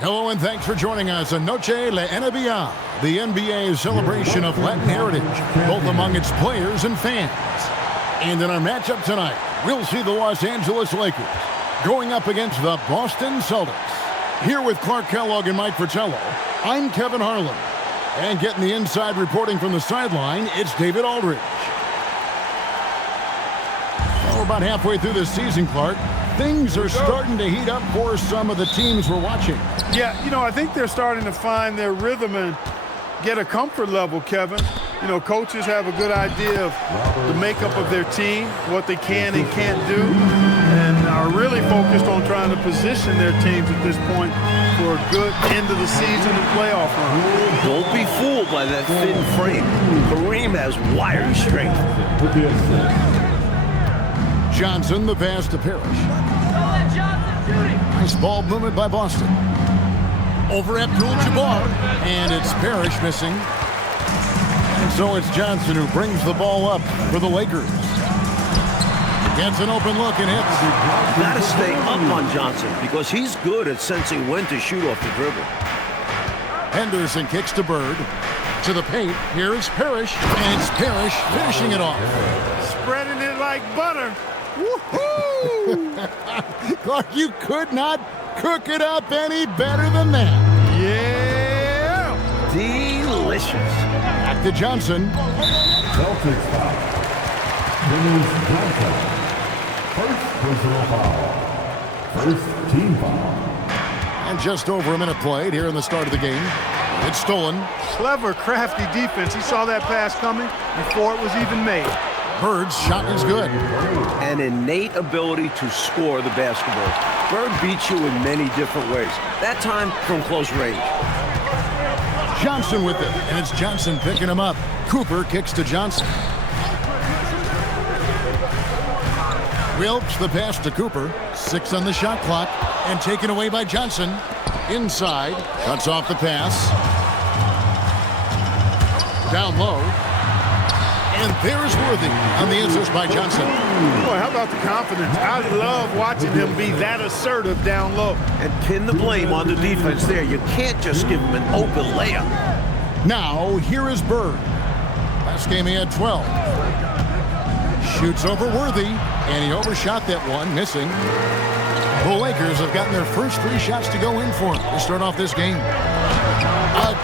Hello and thanks for joining us on Noche la NBA, the NBA's celebration of Latin heritage, both among its players and fans. And in our matchup tonight, we'll see the Los Angeles Lakers going up against the Boston Celtics. Here with Clark Kellogg and Mike Fratello, I'm Kevin Harlan. And getting the inside reporting from the sideline, it's David Aldridge. Well, we're about halfway through this season, Clark. Things are starting to heat up for some of the teams we're watching. Yeah, I think they're starting to find their rhythm and get a comfort level, Kevin. Coaches have a good idea of the makeup of their team, what they can and can't do, and are really focused on trying to position their teams at this point for a good end of the season and playoff run. Don't be fooled by that thin frame. Kareem has wiry strength. Johnson, the pass to Parrish. Nice ball movement by Boston. Over Abdul-Jabbar, and it's Parrish missing. And so it's Johnson who brings the ball up for the Lakers. Gets an open look and hits. Got to stay up on Johnson because he's good at sensing when to shoot off the dribble. Henderson kicks to Bird. To the paint, here's Parrish, and it's Parrish finishing it off. Spreading it like butter. Woohoo! Clark, you could not cook it up any better than that. Yeah! Delicious. Back to Johnson. Celtics foul. Dennis Johnson. First personal foul. First team foul. And just over a minute played here in the start of the game. It's stolen. Clever, crafty defense. He saw that pass coming before it was even made. Bird's shot is good. An innate ability to score the basketball. Bird beats you in many different ways. That time from close range. Johnson with it, and it's Johnson picking him up. Cooper kicks to Johnson. Wilkes the pass to Cooper. 6 on the shot clock, and taken away by Johnson. Inside, cuts off the pass. Down low. And there's Worthy on the assist by Johnson. Boy, how about the confidence? I love watching him be that assertive down low. And pin the blame on the defense there. You can't just give him an open layup. Now, here is Bird. Last game he had 12. Shoots over Worthy, and he overshot that one, missing. The Lakers have gotten their first 3 shots to go in for him to start off this game.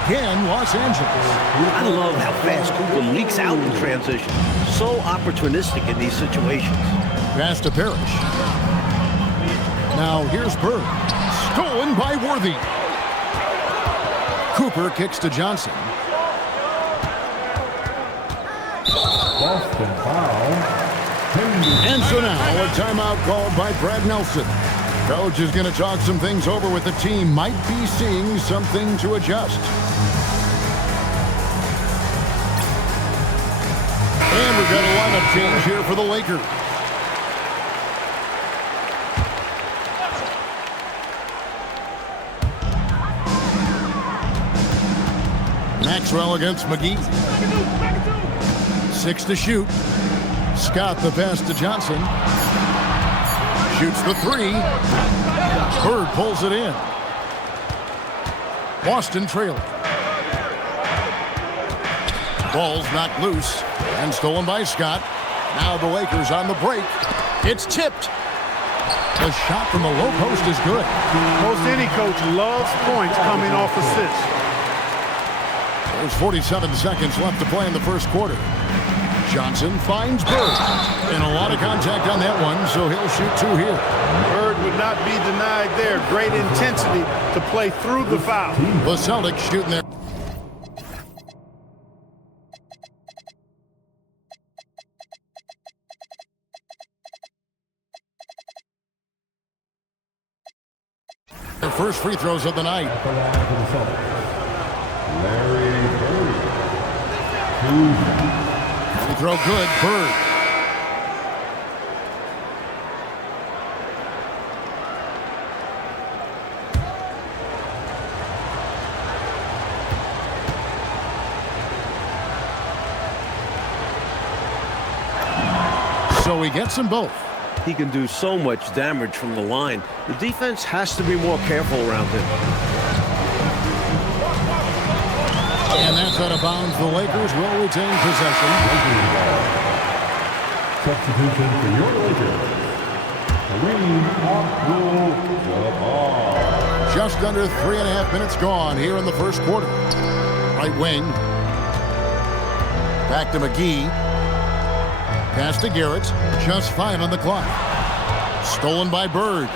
Again, Los Angeles. I love how fast Cooper leaks out in transition. So opportunistic in these situations. Pass to Parrish. Now here's Bird. Stolen by Worthy. Cooper kicks to Johnson. Boston foul. And so now a timeout called by Brad Nelson. Coach is going to talk some things over with the team. Might be seeing something to adjust. And we've got a lineup change here for the Lakers. Maxwell against McGee. 6 to shoot. Scott the pass to Johnson. Shoots the 3. Bird pulls it in. Boston trailing. Ball's knocked loose and stolen by Scott. Now the Lakers on the break. It's tipped. The shot from the low post is good. Most any coach loves points coming off assists. There's 47 seconds left to play in the first quarter. Johnson finds Bird. And a lot of contact on that one, so he'll shoot 2 here. Bird would not be denied there. Great intensity to play through the foul. The Celtics shooting their first free throws of the night. At the line for the Celtics. Larry Bird. Free throw good. Bird. So he gets them both. He can do so much damage from the line. The defense has to be more careful around him. And that's out of bounds. The Lakers will retain possession. Substitution for your Lakers. Kareem Abdul-Jabbar. Just under 3.5 minutes gone here in the first quarter. Right wing. Back to McGee. Pass to Garrett. Just 5 on the clock. Stolen by Bird.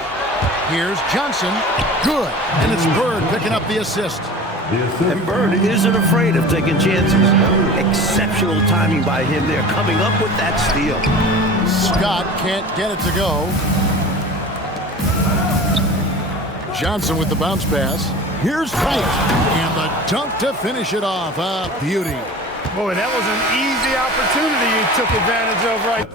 Here's Johnson. Good. And it's Bird picking up the assist. And Bird isn't afraid of taking chances. Exceptional timing by him there, coming up with that steal. Scott can't get it to go. Johnson with the bounce pass. Here's White. And the dunk to finish it off. A beauty. Boy, that was an easy opportunity you took advantage of right.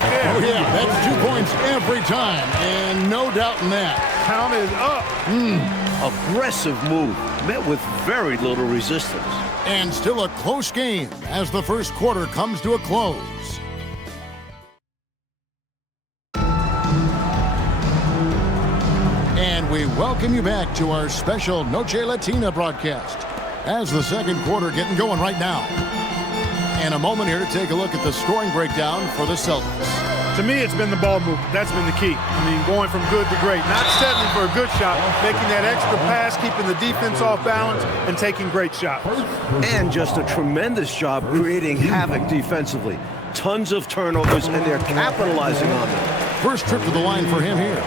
Oh, yeah, that's 2 points every time, and no doubt in that. Counted up. Aggressive move, met with very little resistance. And still a close game as the first quarter comes to a close. And we welcome you back to our special Noche Latina broadcast as the second quarter getting going right now. And a moment here to take a look at the scoring breakdown for the Celtics. To me, it's been the ball movement. That's been the key. I mean, going from good to great. Not settling for a good shot, making that extra pass, keeping the defense off balance, and taking great shots. And just a tremendous job creating havoc defensively. Tons of turnovers, and they're capitalizing on them. First trip to the line for him here.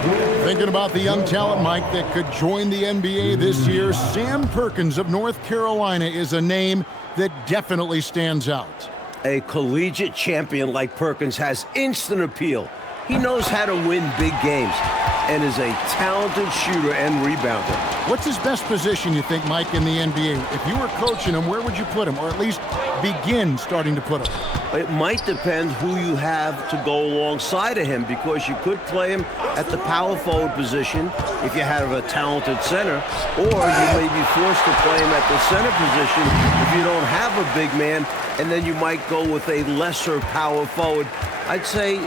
Thinking about the young talent, Mike, that could join the NBA this year, Sam Perkins of North Carolina is a name that definitely stands out. A collegiate champion like Perkins has instant appeal. He knows how to win big games and is a talented shooter and rebounder. What's his best position, you think, Mike, in the NBA? If you were coaching him, where would you put him, or at least begin starting to put him? It might depend who you have to go alongside of him, because you could play him at the power forward position if you have a talented center, or you may be forced to play him at the center position if you don't have a big man, and then you might go with a lesser power forward. I'd say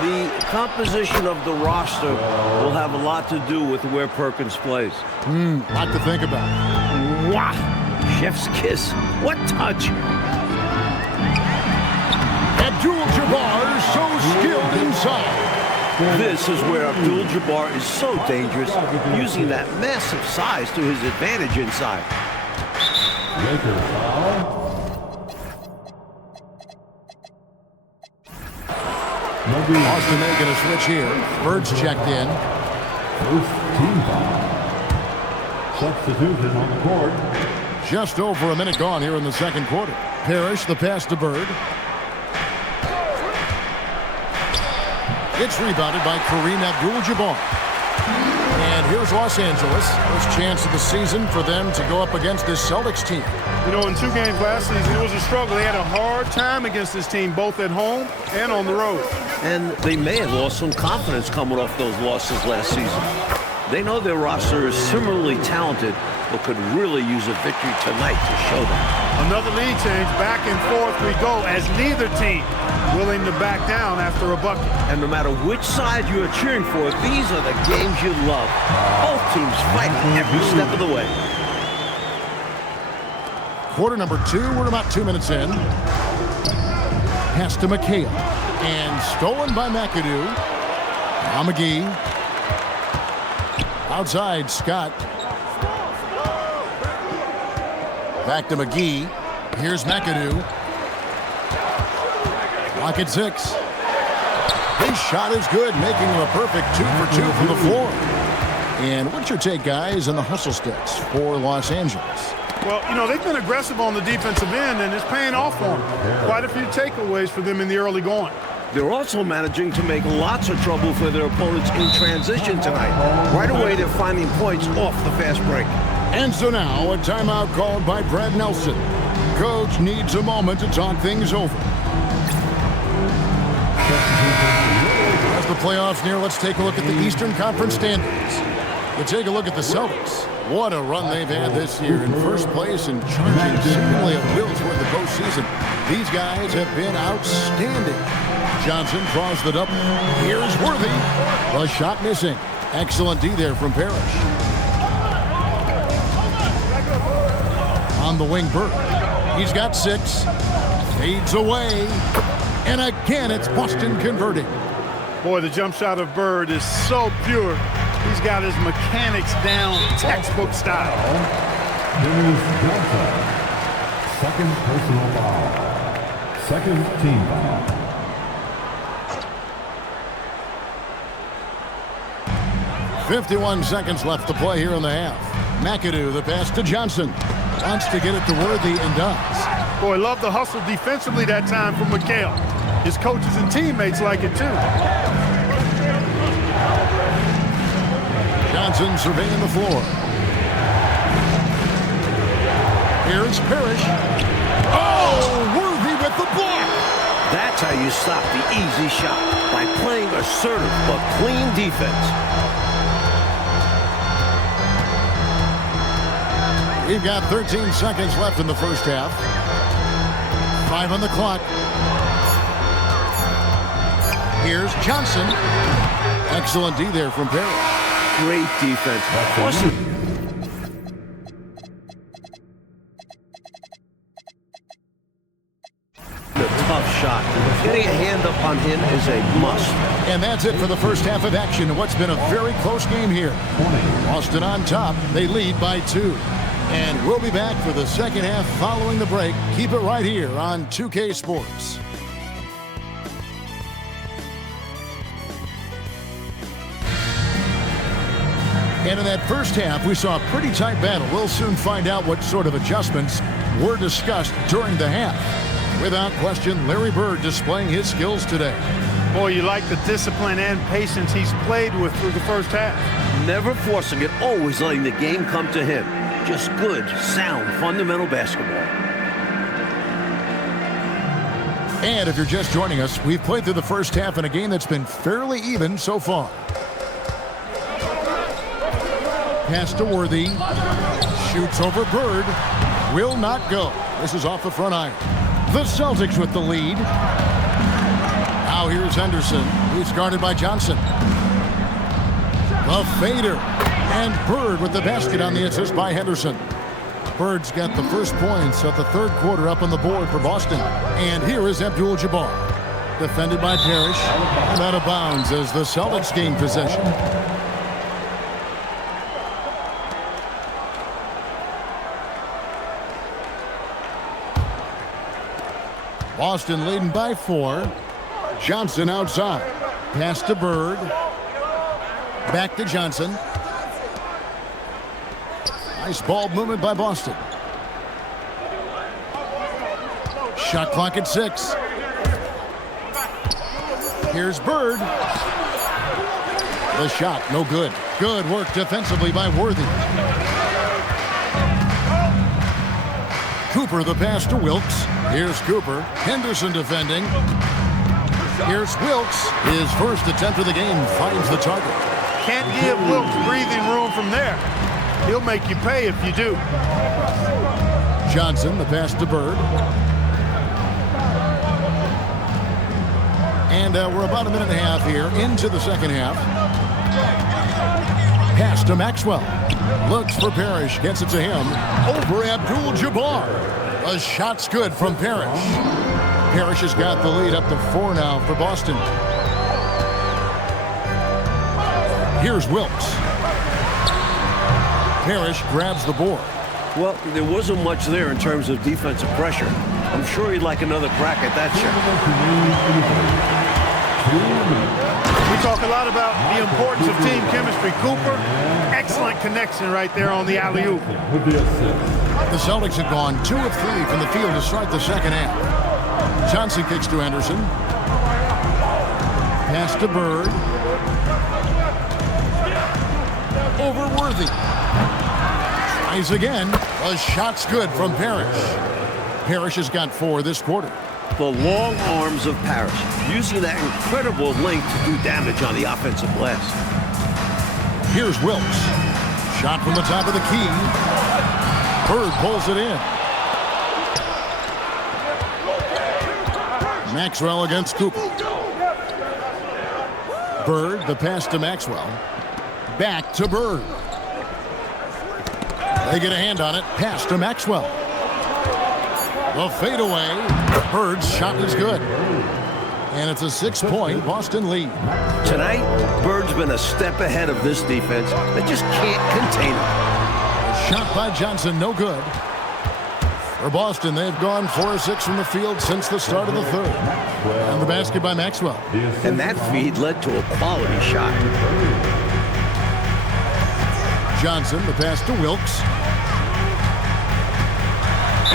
the composition of the roster will have a lot to do with where Perkins plays. Lot to think about. Wow! Chef's kiss. What touch! Abdul-Jabbar is so skilled inside. This is where Abdul-Jabbar is so dangerous, using that massive size to his advantage inside. Lakers foul. Boston making a switch here. Bird's checked in. First team foul. Substitution on the court. Just over a minute gone here in the second quarter. Parrish, the pass to Bird. It's rebounded by Kareem Abdul-Jabbar. And here's Los Angeles. First chance of the season for them to go up against this Celtics team. You know, in 2 games last season, it was a struggle. They had a hard time against this team, both at home and on the road. And they may have lost some confidence coming off those losses last season. They know their roster is similarly talented, but could really use a victory tonight to show that. Another lead change, back and forth we go, as neither team willing to back down after a bucket. And no matter which side you are cheering for, these are the games you love. Both teams fighting every step of the way. Quarter number 2, we're about 2 minutes in. Pass to McHale. And stolen by McAdoo. Now McGee. Outside, Scott. Back to McGee. Here's McAdoo. Clock at 6. His shot is good, making him a perfect 2 for 2 from the floor. And what's your take, guys, on the hustle sticks for Los Angeles? Well, you know, they've been aggressive on the defensive end, and it's paying off for them. Quite a few takeaways for them in the early going. They're also managing to make lots of trouble for their opponents in transition tonight. Right away, they're finding points off the fast break. And so now, a timeout called by Brad Nelson. Coach needs a moment to talk things over. As the playoffs near, let's take a look at the Eastern Conference standings. We'll take a look at the Celtics. What a run they've had this year. In first place and charging seemingly at will toward the postseason. These guys have been outstanding. Johnson draws the double. Here's Worthy. The shot missing. Excellent D there from Parrish. On the wing, Burke. He's got 6. Fades away. And again, it's Boston converting. Boy, the jump shot of Bird is so pure. He's got his mechanics down, textbook style. Here's Johnson. Second personal foul. Second team foul. .51 seconds left to play here in the half. McAdoo, the pass to Johnson. Wants to get it to Worthy and does. Boy, love the hustle defensively that time from McHale. His coaches and teammates like it too. Johnson surveying the floor. Here's Parrish. Oh, Worthy with the block. That's how you stop the easy shot, by playing assertive but clean defense. We've got 13 seconds left in the first half. 5 on the clock. Here's Johnson. Excellent D there from Parrish. Great defense. Boston. The tough shot. Getting a hand up on him is a must. And that's it for the first half of action in what's been a very close game here. Boston on top. They lead by 2. And we'll be back for the second half following the break. Keep it right here on 2K Sports. And in that first half, we saw a pretty tight battle. We'll soon find out what sort of adjustments were discussed during the half. Without question, Larry Bird displaying his skills today. Boy, you like the discipline and patience he's played with through the first half. Never forcing it, always letting the game come to him. Just good, sound, fundamental basketball. And if you're just joining us, we've played through the first half in a game that's been fairly even so far. Pass to Worthy. Shoots over Bird. Will not go. This is off the front iron. The Celtics with the lead. Now here's Henderson. He's guarded by Johnson. The fader. And Bird with the basket on the assist by Henderson. Bird's got the first points of the third quarter up on the board for Boston. And here is Abdul-Jabbar. Defended by Parrish. And out of bounds as the Celtics gain possession. Boston leading by 4. Johnson outside. Pass to Bird. Back to Johnson. Nice ball movement by Boston. Shot clock at 6. Here's Bird. The shot, no good. Good work defensively by Worthy. Cooper the pass to Wilkes. Here's Cooper. Henderson defending. Here's Wilkes. His first attempt of the game finds the target. Can't give Wilkes breathing room from there. He'll make you pay if you do. Johnson, the pass to Bird. And we're about a minute and a half here into the second half. Pass to Maxwell. Looks for Parrish. Gets it to him. Over Abdul-Jabbar. A shot's good from Parrish. Parrish has got the lead up to 4 now for Boston. Here's Wilkes. Parrish grabs the board. Well, there wasn't much there in terms of defensive pressure. I'm sure he'd like another crack at that shot. We talk a lot about the importance of team chemistry. Cooper, excellent connection right there on the alley-oop. The Celtics have gone 2 of 3 from the field to start the second half. Johnson kicks to Henderson. Pass to Bird. Over Worthy. Tries again. A shot's good from Parrish. Parrish has got 4 this quarter. The long arms of Parrish, using that incredible length to do damage on the offensive glass. Here's Wilkes. Shot from the top of the key. Bird pulls it in. Maxwell against Cooper. Bird, the pass to Maxwell. Back to Bird. They get a hand on it. Pass to Maxwell. The fadeaway. Bird's shot is good. And it's a 6-point Boston lead. Tonight, Bird's been a step ahead of this defense. They just can't contain him. A shot by Johnson, no good. For Boston, they've gone 4 of 6 from the field since the start of the third. And the basket by Maxwell. And that feed led to a quality shot. Johnson, the pass to Wilkes.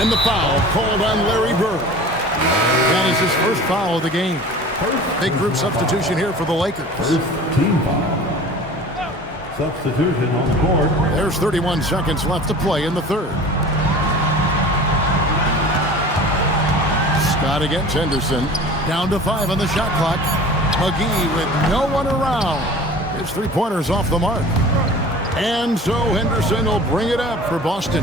And the foul called on Larry Bird. That is his first foul of the game. Big group substitution here for the Lakers. First team foul. Substitution on the court. There's 31 seconds left to play in the third. Scott against Henderson. Down to 5 on the shot clock. McGee with no one around. His three-pointer's off the mark. And so Henderson will bring it up for Boston.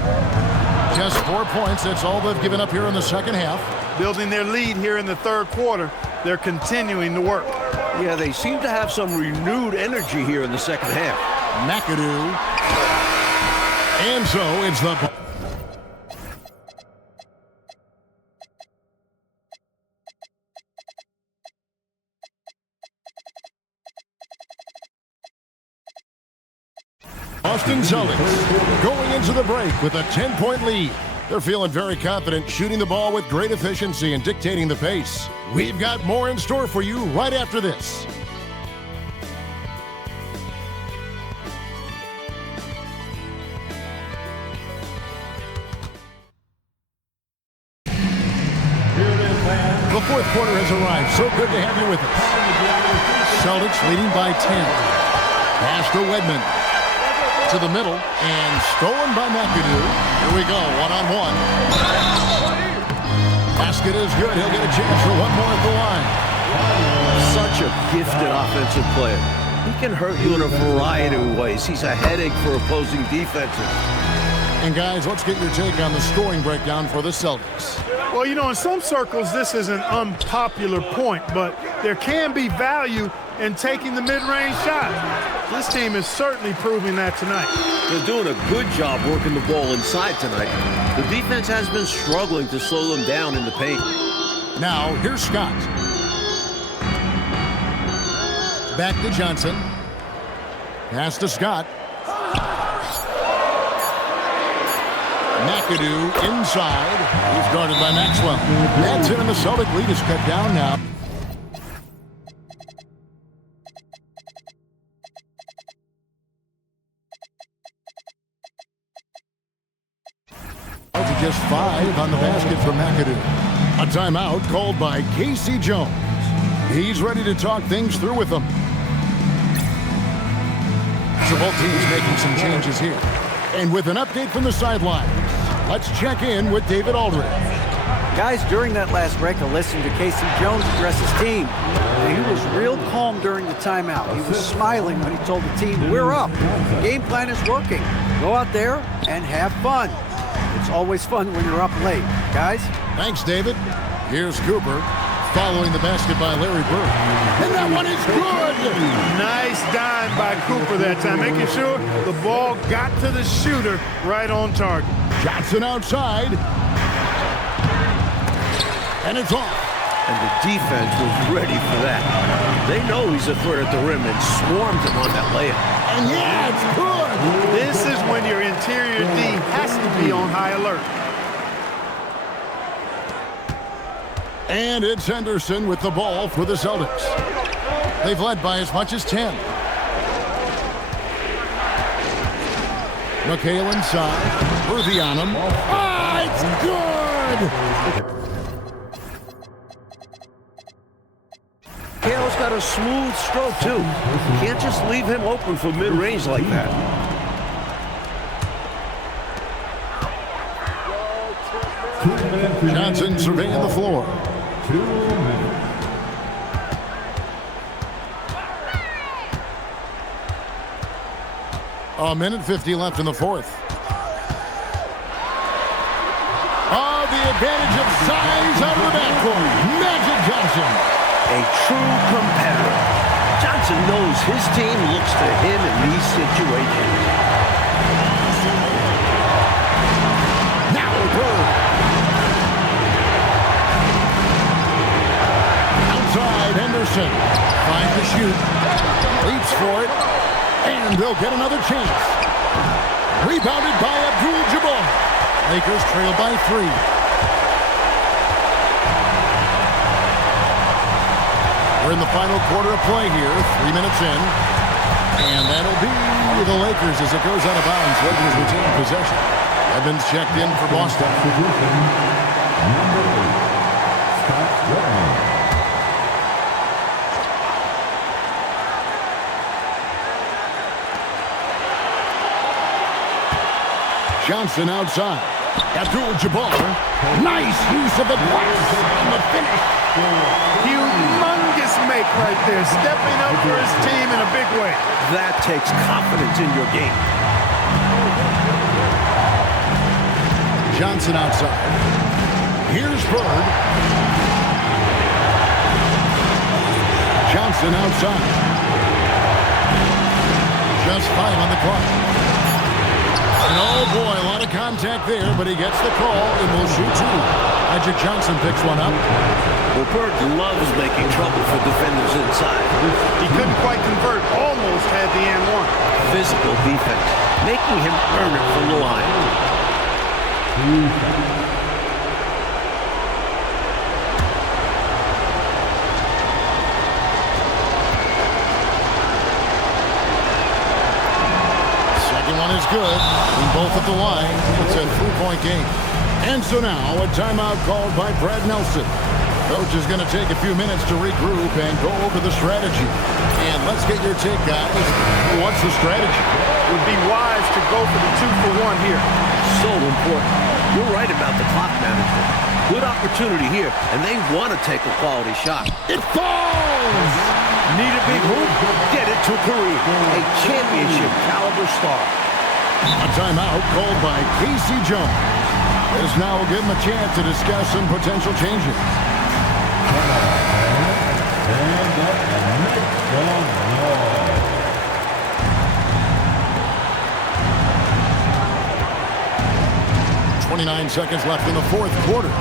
Just 4 points. That's all they've given up here in the second half. Building their lead here in the third quarter. They're continuing to work. Yeah, they seem to have some renewed energy here in the second half. McAdoo. And so it's the... Boston Celtics going into the break with a 10-point lead. They're feeling very confident, shooting the ball with great efficiency and dictating the pace. We've got more in store for you right after this. The fourth quarter has arrived. So good to have you with us. Celtics leading by 10. Pass to Wedman. To the middle, and stolen by McAdoo. Here we go, one-on-one. Basket is good. He'll get a chance for one more at the line. Such a gifted offensive player. He can hurt you in a variety of ways. He's a headache for opposing defenses. And guys, let's get your take on the scoring breakdown for the Celtics. Well, you know, in some circles, this is an unpopular point, but there can be value in taking the mid-range shot. This team is certainly proving that tonight. They're doing a good job working the ball inside tonight. The defense has been struggling to slow them down in the paint. Now, here's Scott. Back to Johnson. Pass to Scott. McAdoo inside. He's guarded by Maxwell. That's it, and the Celtic lead is cut down now. To just 5 on the basket for McAdoo. A timeout called by Casey Jones. He's ready to talk things through with them. So both teams making some changes here. And with an update from the sideline, let's check in with David Aldridge. Guys, during that last break, I listened to Casey Jones address his team. He was real calm during the timeout. He was smiling when he told the team, we're up. Game plan is working. Go out there and have fun. It's always fun when you're up late. Guys? Thanks, David. Here's Cooper following the basket by Larry Bird. And that one is good! Nice dime by Cooper that time, making sure the ball got to the shooter right on target. Johnson outside. And it's off. And the defense was ready for that. They know he's a threat at the rim and swarmed him on that layup. And yeah, it's good! This is when your interior D has to be on high alert. And it's Henderson with the ball for the Celtics. They've led by as much as 10. McHale inside. Worthy on him. Ah, it's good! Hale's got a smooth stroke, too. You can't just leave him open for mid-range like that. Johnson surveying the floor. 2 minutes. 1:50 left in the fourth. Oh, the advantage of size out of the backcourt. Magic Johnson. A true competitor. Johnson knows his team looks to him in these situations. Now Bird. Outside, Henderson. Finds the shoot. Leaps for it. And they'll get another chance. Rebounded by Abdul-Jabbar. Lakers trail by 3. We're in the final quarter of play here, 3 minutes in. And that'll be the Lakers as it goes out of bounds. Lakers retain possession. Evans checked in for Boston. Number 8, Scott Redmond. Johnson outside. Abdul-Jabbar. Nice use of the glass on the finish. Humongous make right there. Stepping up for his team in a big way. That takes confidence in your game. Johnson outside. Here's Bird. Johnson outside. Just 5 on the clock. And oh boy, a lot of contact there, but he gets the call and will shoot 2. Magic Johnson picks one up. Well, Bird loves making trouble for defenders inside. He couldn't quite convert, almost had the and one. Physical defense, making him earn it from the line. Is good. Both at the line. It's a 3-point game. And so now a timeout called by Brad Nelson. Coach is going to take a few minutes to regroup and go over the strategy. And let's get your take, guys. What's the strategy? It would be wise to go for the 2-for-1 here. So important. You're right about the clock management. Good opportunity here, and they want to take a quality shot. It falls! Need a big hoop? Get it to Kareem, a championship caliber star. A timeout called by Casey Jones. This now will give him a chance to discuss some potential changes. And up and make some noise. 29 seconds left in the fourth quarter.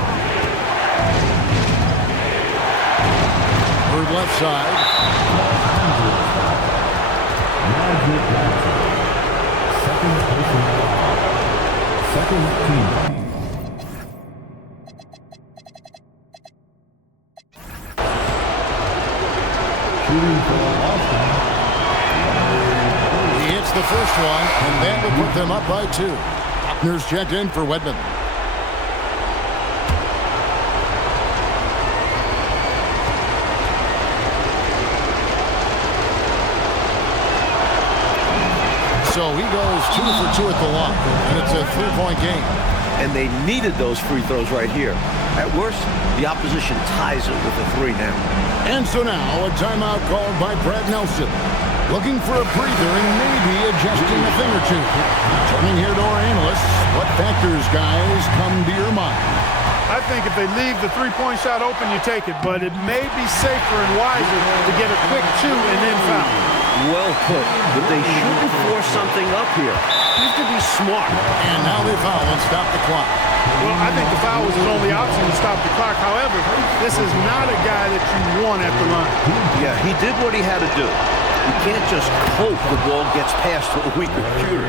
Bird left side. Magic Johnson. Second team. Shooting for Boston. He hits the first one, and that will put them up by 2. Buckner's checked in for Wedman. So he goes 2 for 2 at the line, and it's a 3-point game. And they needed those free throws right here. At worst, the opposition ties it with a 3 now. And so now a timeout called by Brad Nelson. Looking for a breather and maybe adjusting a thing or 2. Turning here to our analysts, what factors, guys, come to your mind? I think if they leave the 3-point shot open, you take it. But it may be safer and wiser to get a quick 2 and then foul. Well put, but they shouldn't force something up here. You have to be smart. And now they foul and stop the clock. Well, I think the foul was his only option to stop the clock. However, this is not a guy that you want at the line. Yeah, he did what he had to do. You can't just hope the ball gets past to a weaker shooter.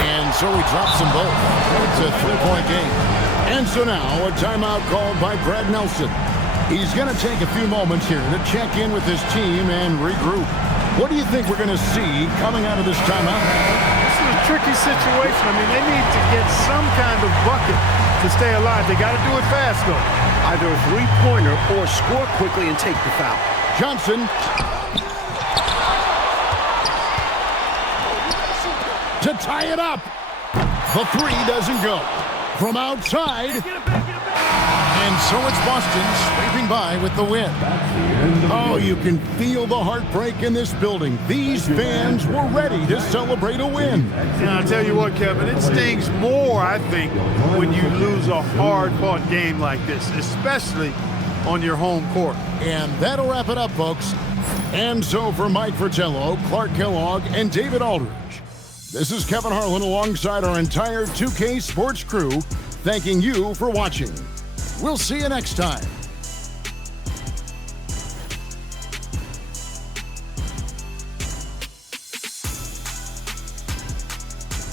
And so he drops them both. It's a 3-point game. And so now a timeout called by Brad Nelson. He's going to take a few moments here to check in with his team and regroup. What do you think we're going to see coming out of this timeout? This is a tricky situation. I mean, they need to get some kind of bucket to stay alive. They got to do it fast, though. Either a 3-pointer or score quickly and take the foul. Johnson. To tie it up. The 3 doesn't go. From outside. And so it's Boston scraping by with the win. Oh, you can feel the heartbreak in this building. These fans were ready to celebrate a win. And I'll tell you what, Kevin, it stings more, I think, when you lose a hard-fought game like this, especially on your home court. And that'll wrap it up, folks. And so for Mike Fratello, Clark Kellogg, and David Aldridge, this is Kevin Harlan alongside our entire 2K Sports crew, thanking you for watching. We'll see you next time.